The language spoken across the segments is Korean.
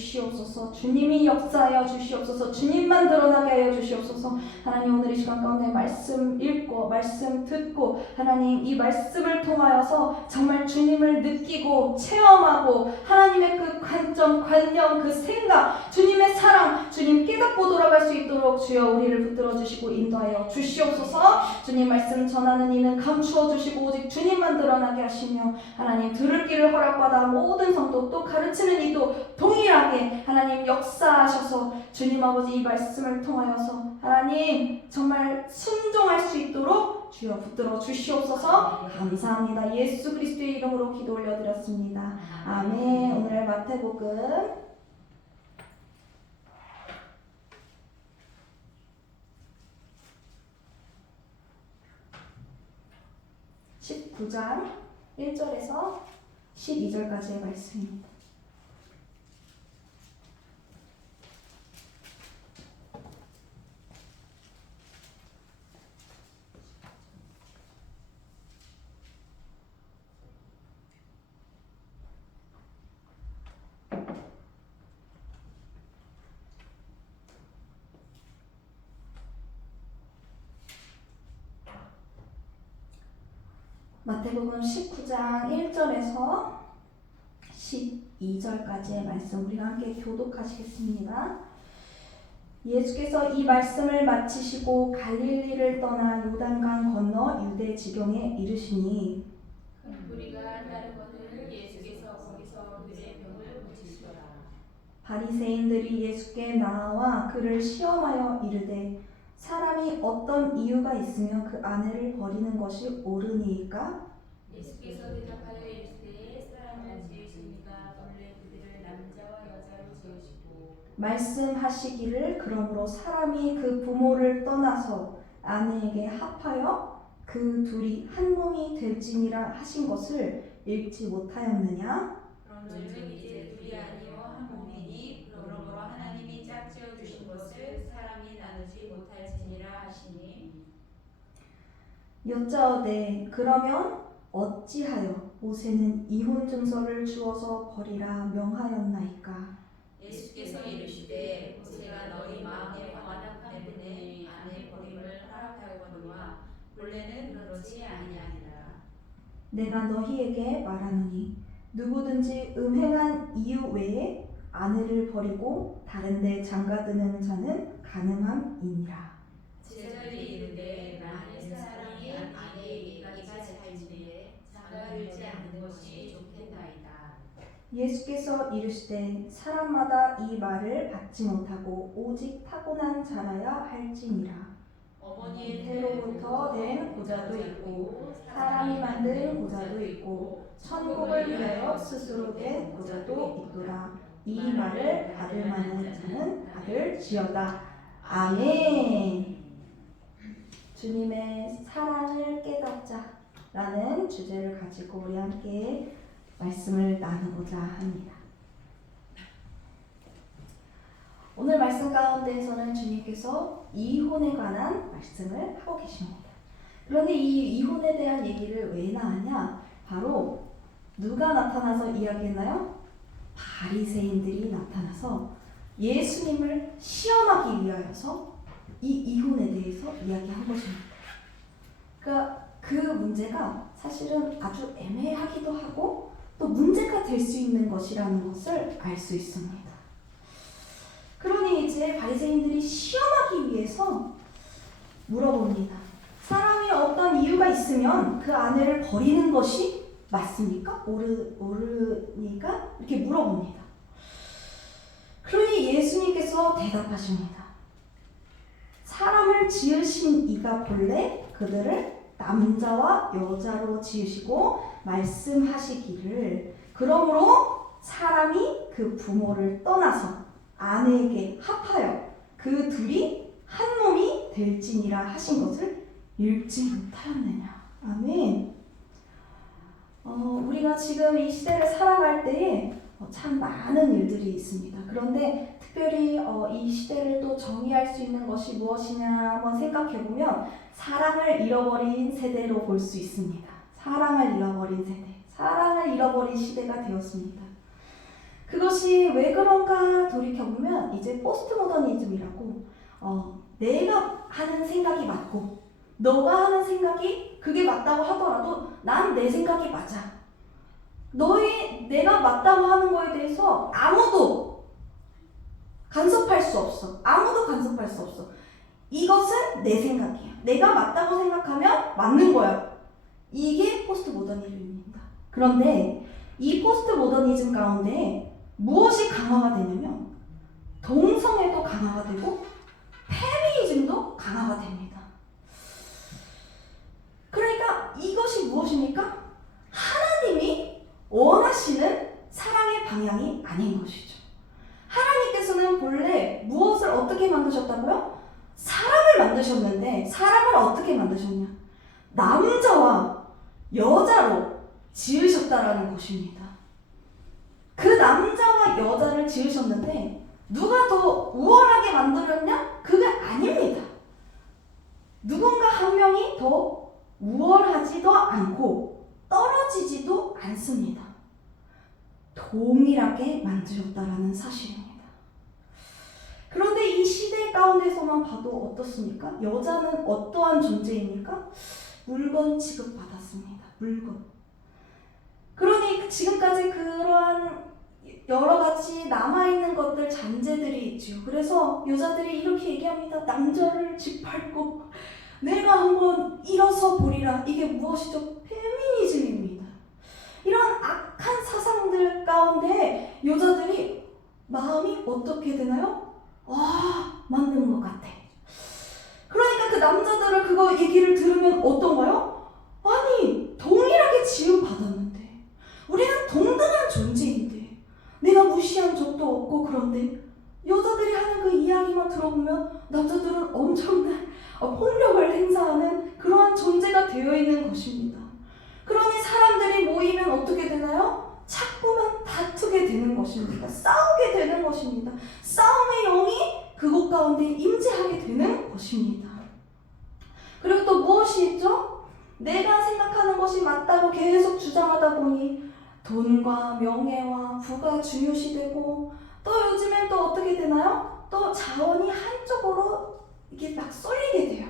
주시옵소서. 주님이 역사하여 주시옵소서. 주님만 드러나게 하여 주시옵소서. 하나님 오늘 이 시간 가운데 말씀 읽고 말씀 듣고 하나님 이 말씀을 통하여서 정말 주님을 느끼고 체험하고 하나님의 그 관점, 관념, 그 생각, 주님의 사랑, 주님 깨닫고 돌아갈 수 있도록 주여 우리를 붙들어 주시고 인도하여 주시옵소서. 주님 말씀 전하는 이는 감추어 주시고 오직 주님만 드러나게 하시며 하나님 들을 길을 허락받아 모든 성도 또 가르치는 이도 동일하게 하나님 역사하셔서 주님 아버지 이 말씀을 통하여서 하나님 정말 순종할 수 있도록 주여 붙들어 주시옵소서. 감사합니다. 예수 그리스도의 이름으로 기도 올려드렸습니다. 아멘. 오늘 마태복음 19장 1절에서 12절까지의 말씀입니다. 마태복음 19장 1절에서 12절까지의 말씀 우리가 함께 교독하시겠습니다. 예수께서 이 말씀을 마치시고 갈릴리를 떠나 요단강 건너 유대 지경에 이르시니 우리가 따르거늘 예수께서 거기서 그의 병을 고치시더라. 바리새인들이 예수께 나와 그를 시험하여 이르되 사람이 어떤 이유가 있으면 그 아내를 버리는 것이 옳으니까? 예수께서 대답하여 이르시되 사람을 지으시니까 본래 그들을 남자와 여자로 지으시고 말씀하시기를 그러므로 사람이 그 부모를 떠나서 아내에게 합하여 그 둘이 한 몸이 될지니라 하신 것을 읽지 못하였느냐? 그런즉 이제 둘이 아니요 한 몸이니 그러므로 하나님이 짝지어 주신 것을 사람이 나누지 못할지니라 하시니 여짜오되 그러면 어찌하여 모세는 이혼 증서를 주어서 버리라 명하였나이까? 예수께서 이르시되 모세가 너희 마음에 완악함 때문에 아내 버림을 허락하였거니와 본래는 그렇지 아니하니라. 내가 너희에게 말하노니 누구든지 음행한 이유 외에 아내를 버리고 다른 데 장가드는 자는 가늠함이니라. 제자들이 이르되 만일 사람이 아내에게 이가 잘지에 장가들지 않는 것이 좋겠나이다. 예수께서 이르시되 사람마다 이 말을 받지 못하고 오직 타고난 자라야 할지니라. 어머니의 태로부터 된 고자도 있고 사람이 만든 고자도 있고 천국을 위하여 스스로 된 고자도 있도다. 이 말을 받을 만한 자는 받을지어다. 아멘. 주님의 사랑을 깨닫자 라는 주제를 가지고 우리 함께 말씀을 나누고자 합니다. 오늘 말씀 가운데에서는 주님께서 이혼에 관한 말씀을 하고 계십니다. 그런데 이 이혼에 대한 얘기를 왜 나왔냐? 바로 누가 나타나서 이야기했나요? 바리새인들이 나타나서 예수님을 시험하기 위하여서 이 이혼에 대해서 이야기한 것입니다. 그러니까 그 문제가 사실은 아주 애매하기도 하고 또 문제가 될 수 있는 것이라는 것을 알 수 있습니다. 그러니 이제 바리새인들이 시험하기 위해서 물어봅니다. 사람이 어떤 이유가 있으면 그 아내를 버리는 것이 맞습니까? 옳으니까? 이렇게 물어봅니다. 그러니 예수님께서 대답하십니다. 사람을 지으신 이가 본래 그들을 남자와 여자로 지으시고 말씀하시기를 그러므로 사람이 그 부모를 떠나서 아내에게 합하여 그 둘이 한 몸이 될지니라 하신 것을 읽지 못하였느냐. 아멘. 우리가 지금 이 시대를 살아갈 때에 참 많은 일들이 있습니다. 그런데 특별히 이 시대를 또 정의할 수 있는 것이 무엇이냐 한번 생각해보면 사랑을 잃어버린 세대로 볼 수 있습니다. 사랑을 잃어버린 세대, 사랑을 잃어버린 시대가 되었습니다. 그것이 왜 그런가 돌이켜보면 이제 포스트 모더니즘이라고 내가 하는 생각이 맞고 너가 하는 생각이 그게 맞다고 하더라도 난 내 생각이 맞아. 내가 맞다고 하는 거에 대해서 아무도 간섭할 수 없어. 아무도 간섭할 수 없어. 이것은 내 생각이야. 내가 맞다고 생각하면 맞는 거야. 이게 포스트 모더니즘입니다. 그런데 이 포스트 모더니즘 가운데 무엇이 강화가 되냐면 동성애도 강화가 되고 페미니즘도 강화가 됩니다. 그러니까 이것이 무엇입니까? 하나님이 원하시는 사랑의 방향이 아닌 것이죠. 하나님께서는 본래 무엇을 어떻게 만드셨다고요? 사람을 만드셨는데 사람을 어떻게 만드셨냐? 남자와 여자로 지으셨다라는 것입니다. 그 남자와 여자를 지으셨는데 누가 더 우월하게 만들었냐? 그게 아닙니다. 누군가 한 명이 더 우월하지도 않고 떨어지지도 않습니다. 동일하게 만드셨다라는 사실입니다. 그런데 이 시대 가운데서만 봐도 어떻습니까? 여자는 어떠한 존재입니까? 물건 취급받았습니다. 물건. 그러니 지금까지 그러한 여러 가지 남아있는 것들, 잔재들이 있죠. 그래서 여자들이 이렇게 얘기합니다. 남자를 짓밟고 내가 한번 일어서 보리라. 이게 무엇이죠? 페미니즘입니다. 이런 악한 사상들 가운데 여자들이 마음이 어떻게 되나요? 맞는 것 같아. 그러니까 그 남자들은 그거 얘기를 들으면 어떤가요? 아니, 동일하게 지음받았는데 우리는 동등한 존재인데 내가 무시한 적도 없고 그런데 여자들이 하는 그 이야기만 들어보면 남자들은 엄청난 폭력을 행사하는 그러한 존재가 되어 있는 것입니다. 그러니 사람들이 모이면 어떻게 되나요? 자꾸만 다투게 되는 것입니다. 싸우게 되는 것입니다. 싸움의 영이 그곳 가운데 임재하게 되는 것입니다. 그리고 또 무엇이 있죠? 내가 생각하는 것이 맞다고 계속 주장하다 보니 돈과 명예와 부가 중요시되고 또 요즘엔 또 어떻게 되나요? 또 자원이 한쪽으로 이게 막 쏠리게 돼요.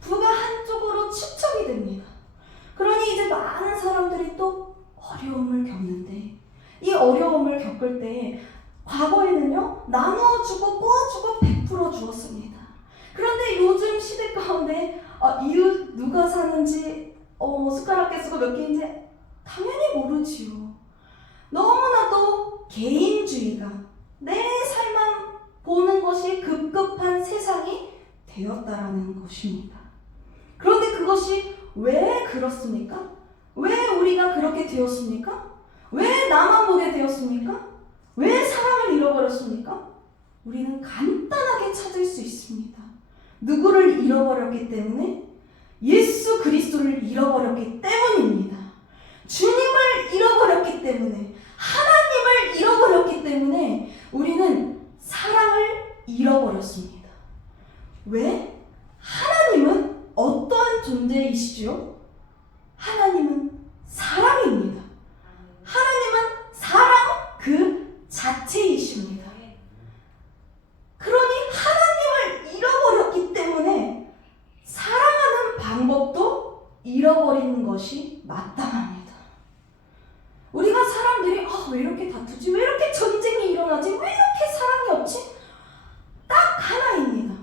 부가 한쪽으로 축적이 됩니다. 그러니 이제 많은 사람들이 또 어려움을 겪는데 이 어려움을 겪을 때 과거에는요 나누어주고 꼬아주고 베풀어 주었습니다. 그런데 요즘 시대 가운데 이웃 누가 사는지 숟가락 개수가 몇 개인지 당연히 모르지요. 너무나도 개인주의가 내 삶만 보는 것이 급급한 세상이 되었다라는 것입니다. 그런데 그것이 왜 그렇습니까? 왜 우리가 그렇게 되었습니까? 왜 나만 보게 되었습니까? 왜 사랑을 잃어버렸습니까? 우리는 간단하게 찾을 수 있습니다. 누구를 잃어버렸기 때문에? 예수 그리스도를 잃어버렸기 때문입니다. 주님을 잃어버렸기 때문에, 하나님을 잃어버렸기 때문에 우리는 사랑을 잃어버렸습니다. 왜? 하나님은 어떠한 존재이시죠? 하나님은 사랑입니다. 하나님은 사랑 그 자체이십니다. 그러니 하나님을 잃어버렸기 때문에 사랑하는 방법도 잃어버리는 것이 마땅합니다. 우리가 사람들이 왜 이렇게 다투지? 왜 이렇게 전쟁이 일어나지? 왜 이렇게 사랑이 없지? 딱 하나입니다.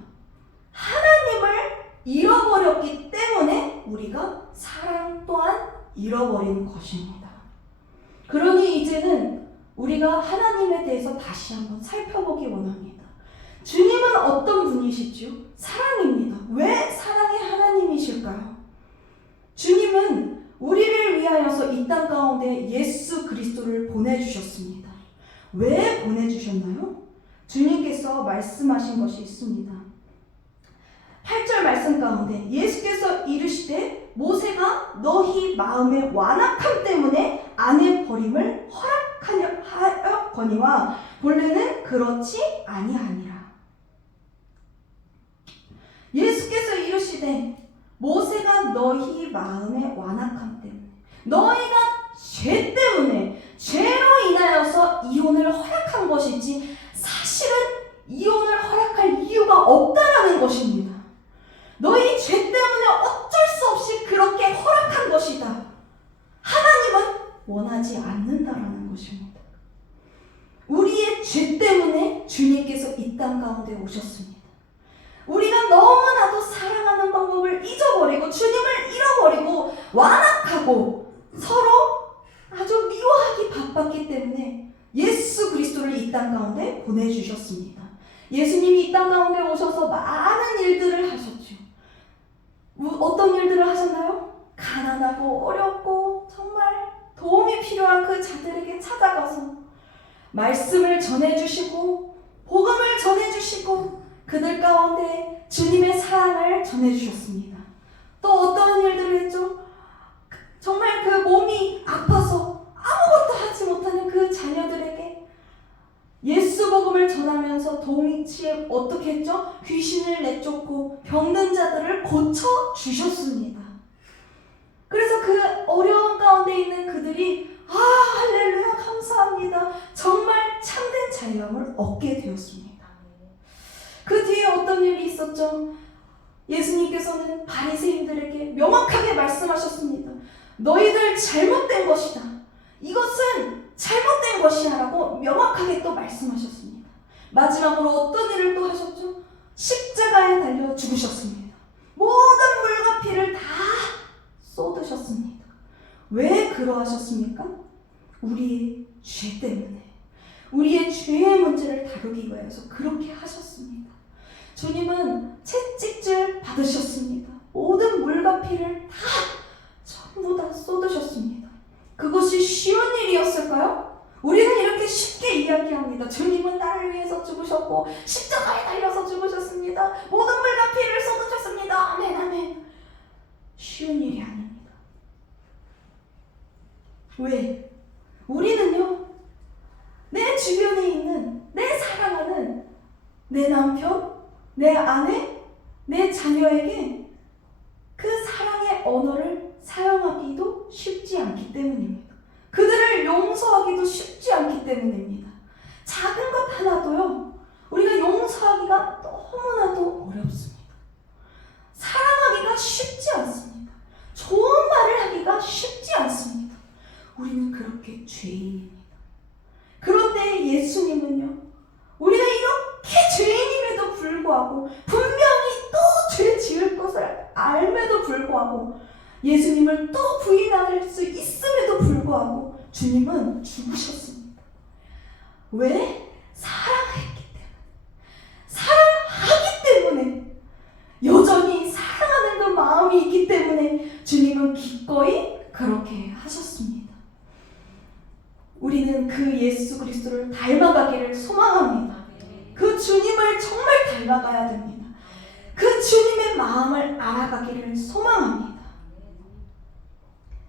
하나님을 잃어버렸기 때문에 우리가 사랑 또한 잃어버리는 것입니다. 그러니 이제는 우리가 하나님에 대해서 다시 한번 살펴보기 원합니다. 주님은 어떤 분이시죠? 사랑입니다. 왜 사랑의 하나님이실까요? 주님은 우리를 위하여서 이 땅 가운데 예수 그리스도를 보내주셨습니다. 왜 보내주셨나요? 주님께서 말씀하신 것이 있습니다. 8절 말씀 가운데 예수께서 이르시되 모세가 너희 마음의 완악함 때문에 아내 버림을 허락하였거니와 본래는 그렇지 아니하니라. 예수께서 이르시되 모세가 너희 마음의 완악함 때문에 너희가 죄 때문에 죄로 인하여서 이혼을 허락한 것이지 사실은 이혼을 허락할 이유가 없다라는 것입니다. 너희 죄 때문에 어쩔 수 없이 그렇게 허락한 것이다. 하나님은 원하지 않는다라는 것입니다. 우리의 죄 때문에 주님께서 이 땅 가운데 오셨습니다. 우리가 너무나도 사랑하는 방법을 잊어버리고 주님을 잃어버리고 완악하고 서로 아주 미워하기 바빴기 때문에 예수 그리스도를 이 땅 가운데 보내주셨습니다. 예수님이 이 땅 가운데 오셔서 많은 일들을 하셨죠. 어떤 일들을 하셨나요? 가난하고 어렵고 정말 도움이 필요한 그 자들에게 찾아가서 말씀을 전해주시고 복음을 전해주시고 그들 가운데 주님의 사랑을 전해주셨습니다. 또 어떤 일들을 했죠? 정말 그 몸이 아파서 아무것도 하지 못하는 그 자녀들에게 예수 복음을 전하면서 동시에 어떻게 했죠? 귀신을 내쫓고 병든 자들을 고쳐주셨습니다. 그래서 그 어려운 가운데 있는 그들이 할렐루야 감사합니다. 정말 참된 자유함을 얻게 되었습니다. 그 뒤에 어떤 일이 있었죠? 예수님께서는 바리새인들에게 명확하게 말씀하셨습니다. 너희들 잘못된 것이다. 이것은 잘못된 것이야 라고 명확하게 또 말씀하셨습니다. 마지막으로 어떤 일을 또 하셨죠? 십자가에 달려 죽으셨습니다. 모든 물과 피를 다 쏟으셨습니다. 왜 그러하셨습니까? 우리의 죄 때문에, 우리의 죄의 문제를 다루기 위해서 그렇게 하셨습니다. 주님은 채찍질 받으셨습니다. 모든 물과 피를 다 전부 다 쏟으셨습니다. 그것이 쉬운 일이었을까요? 우리는 이렇게 쉽게 이야기합니다. 주님은 나를 위해서 죽으셨고 십자가에 달려서 죽으셨습니다. 모든 물과 피를 쏟으셨습니다. 아멘 아멘. 쉬운 일이 아닙니다. 왜? 우리는요, 내 주변에 있는 내 사랑하는 내 남편, 내 아내, 내 자녀에게 그 사랑의 언어를 사용하기도 쉽지 않기 때문입니다. 그들을 용서하기도 쉽지 않기 때문입니다. 작은 것 하나도요, 우리가 용서하기가 너무나도 어렵습니다. 사랑하기가 쉽지 않습니다. 좋은 말을 하기가 쉽지 않습니다. 우리는 그렇게 죄인입니다. 그런데 예수님은요, 우리가 이렇게 죄인임에도 불구하고 분명히 또 죄 지을 것을 알면도 불구하고 예수님을 또 부인할 수 있음에도 불구하고 주님은 죽으셨습니다. 왜? 사랑했기 때문에. 사랑하기 때문에. 여전히 사랑하는 그 마음이 있기 때문에 주님은 기꺼이 그렇게 하셨습니다. 우리는 그 예수 그리스도를 닮아가기를 소망합니다. 그 주님을 정말 닮아가야 됩니다. 그 주님의 마음을 알아가기를 소망합니다.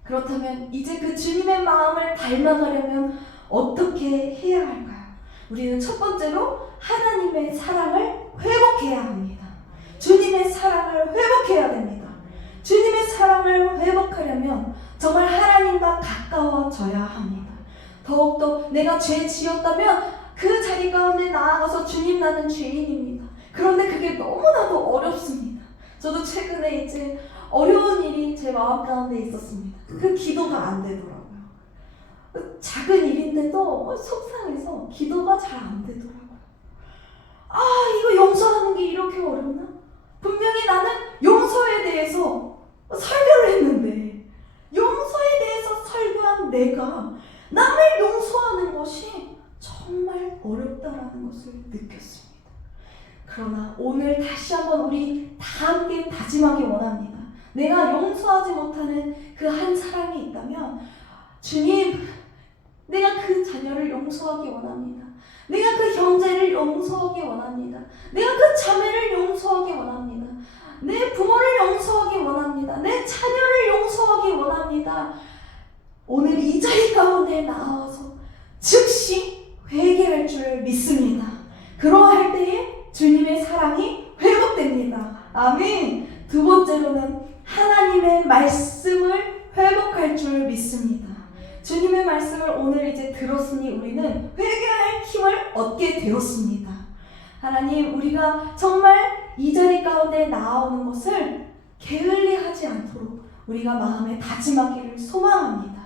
그렇다면 이제 그 주님의 마음을 닮아가려면 어떻게 해야 할까요? 우리는 첫 번째로 하나님의 사랑을 회복해야 합니다. 주님의 사랑을 회복해야 됩니다. 주님의 사랑을 회복하려면 정말 하나님과 가까워져야 합니다. 더욱더 내가 죄 지었다면 그 자리 가운데 나아가서 주님 나는 죄인입니다. 그런데 그게 너무나도 어렵습니다. 저도 최근에 이제 어려운 일이 제 마음 가운데 있었습니다. 그 기도가 안 되더라고요. 작은 일인데도 속상해서 기도가 잘 안 되더라고요. 이거 용서하는 게 이렇게 어렵나? 분명히 나는 용서에 대해서 설교를 했는데 용서에 대해서 설교한 내가 남을 용서하는 것이 정말 어렵다라는 것을 느꼈습니다. 그러나 오늘 다시 한번 우리 다 함께 다짐하기 원합니다. 내가 용서하지 못하는 그 한 사람이 있다면 주님, 내가 그 자녀를 용서하기 원합니다. 내가 그 형제를 용서하기 원합니다. 내가 그 자매를 용서하기 원합니다. 내 부모를 용서하기 원합니다. 내 자녀를 용서하기 원합니다. 오늘 이 자리 가운데 나와서 즉시 회개할 줄 믿습니다. 그러할 때에 주님의 사랑이 회복됩니다. 아멘. 두 번째로는 하나님의 말씀을 회복할 줄 믿습니다. 주님의 말씀을 오늘 이제 들었으니 우리는 회개할 힘을 얻게 되었습니다. 하나님, 우리가 정말 이 자리 가운데 나오는 것을 게을리하지 않도록 우리가 마음에 다짐하기를 소망합니다.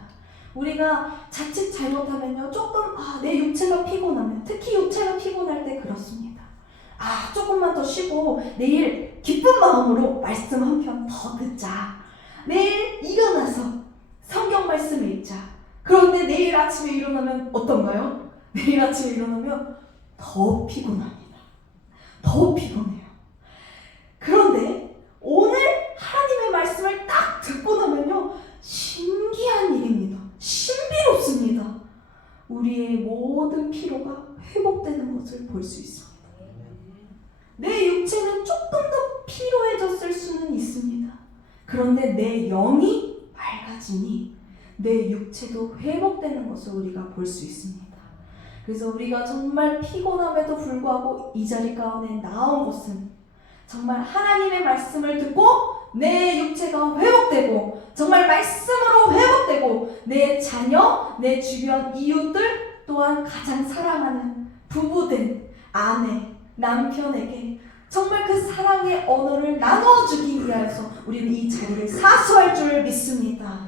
우리가 자칫 잘못하면요, 조금 내 육체가 피곤하면, 특히 육체가 피곤할 때 그렇습니다. 조금만 더 쉬고 내일 기쁜 마음으로 말씀 한 편 더 듣자. 내일 일어나서 성경 말씀 읽자. 그런데 내일 아침에 일어나면 어떤가요? 내일 아침에 일어나면 더 피곤합니다. 더 피곤해요. 그런데 오늘 하나님의 말씀을 딱 듣고 나면요, 신기한 일입니다. 신비롭습니다. 우리의 모든 피로가 회복되는 것을 볼 수 있습니다. 내 육체는 조금 더 피로해졌을 수는 있습니다. 그런데 내 영이 맑아지니 내 육체도 회복되는 것을 우리가 볼 수 있습니다. 그래서 우리가 정말 피곤함에도 불구하고 이 자리 가운데 나온 것은 정말 하나님의 말씀을 듣고 내 육체가 회복되고, 정말 말씀으로 회복되고, 내 자녀, 내 주변 이웃들 또한 가장 사랑하는 부부된 아내, 남편에게 정말 그 사랑의 언어를 나눠주기 위해서 우리는 이 자리를 사수할 줄 믿습니다.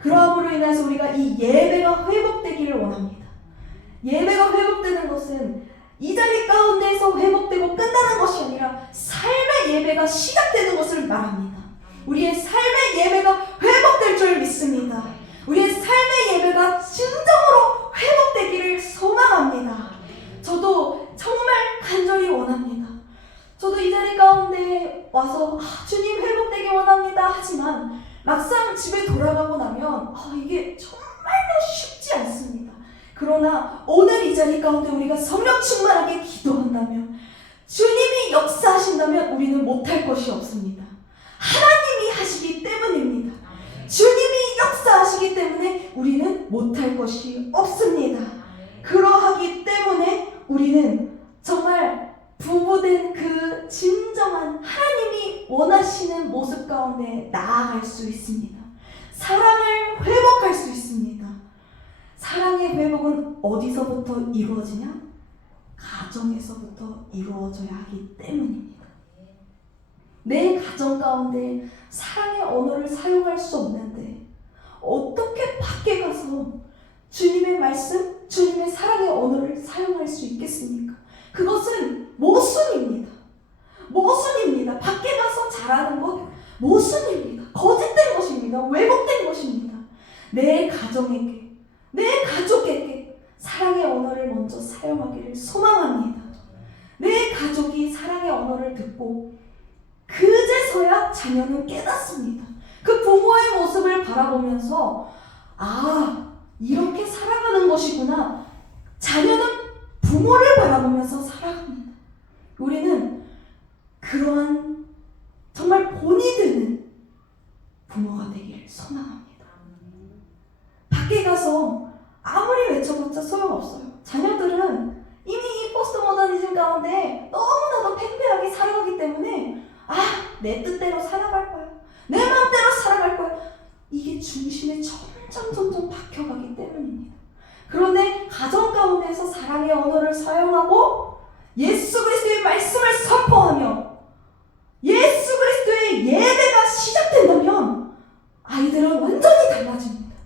그러므로 인해서 우리가 이 예배가 회복되기를 원합니다. 예배가 회복되는 것은 이 자리 가운데에서 회복되고 끝나는 것이 아니라 삶의 예배가 시작되는 것을 말합니다. 우리의 삶의 예배가 회복될 줄 믿습니다. 우리의 삶의 예배가 진정으로 회복되기를 소망합니다. 저도 정말 간절히 원합니다. 저도 이 자리 가운데 와서 주님 회복되기 원합니다 하지만 막상 집에 돌아가고 나면 이게 정말로 쉽지 않습니다. 그러나 오늘 이 자리 가운데 우리가 성령 충만하게 기도한다면, 주님이 역사하신다면 우리는 못할 것이 없습니다. 하나님이 하시기 때문입니다. 주님이 역사하시기 때문에 우리는 못할 것이 없습니다. 그러하기 때문에 우리는 정말 부부된 그 진정한 하나님이 원하시는 모습 가운데 나아갈 수 있습니다. 사랑을 회복할 수 있습니다. 사랑의 회복은 어디서부터 이루어지냐? 가정에서부터 이루어져야 하기 때문입니다. 내 가정 가운데 사랑의 언어를 사용할 수 없는데 어떻게 밖에 가서 주님의 말씀, 주님의 사랑의 언어를 사용할 수 있겠습니까? 그것은 모순입니다. 모순입니다. 밖에 가서 잘하는 것 모순입니다. 거짓된 것입니다. 왜곡된 것입니다. 내 가정에게, 내 가족에게 사랑의 언어를 먼저 사용하기를 소망합니다. 내 가족이 사랑의 언어를 듣고 그제서야 자녀는 깨닫습니다. 그 부모의 모습을 바라보면서 이렇게 살아가는 것이구나. 자녀는 부모를 바라보면서 살아갑니다. 우리는 그러한 정말 본이 드는 부모가 되기를 소망합니다. 밖에 가서 아무리 외쳐봤자 소용없어요. 자녀들은 이미 이 포스트 모더니즘 가운데 너무나도 팽배하게 살아가기 때문에 내 뜻대로 살아갈 거야. 내 마음대로 살아갈 거야. 이게 중심에 점점 박혀가기 때문입니다. 그런데 가정 가운데서 사랑의 언어를 사용하고 예수 그리스도의 말씀을 선포하며 예수 그리스도의 예배가 시작된다면 아이들은 완전히 달라집니다.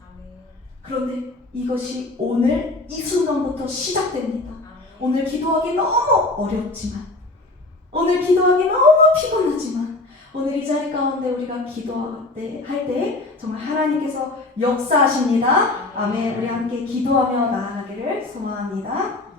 그런데 이것이 오늘 이 순간부터 시작됩니다. 오늘 기도하기 너무 어렵지만, 오늘 기도하기 너무 피곤하지만, 오늘 이 자리 가운데 우리가 기도할 때 정말 하나님께서 역사하십니다. 아멘. 우리 함께 기도하며 나아가기를 소망합니다.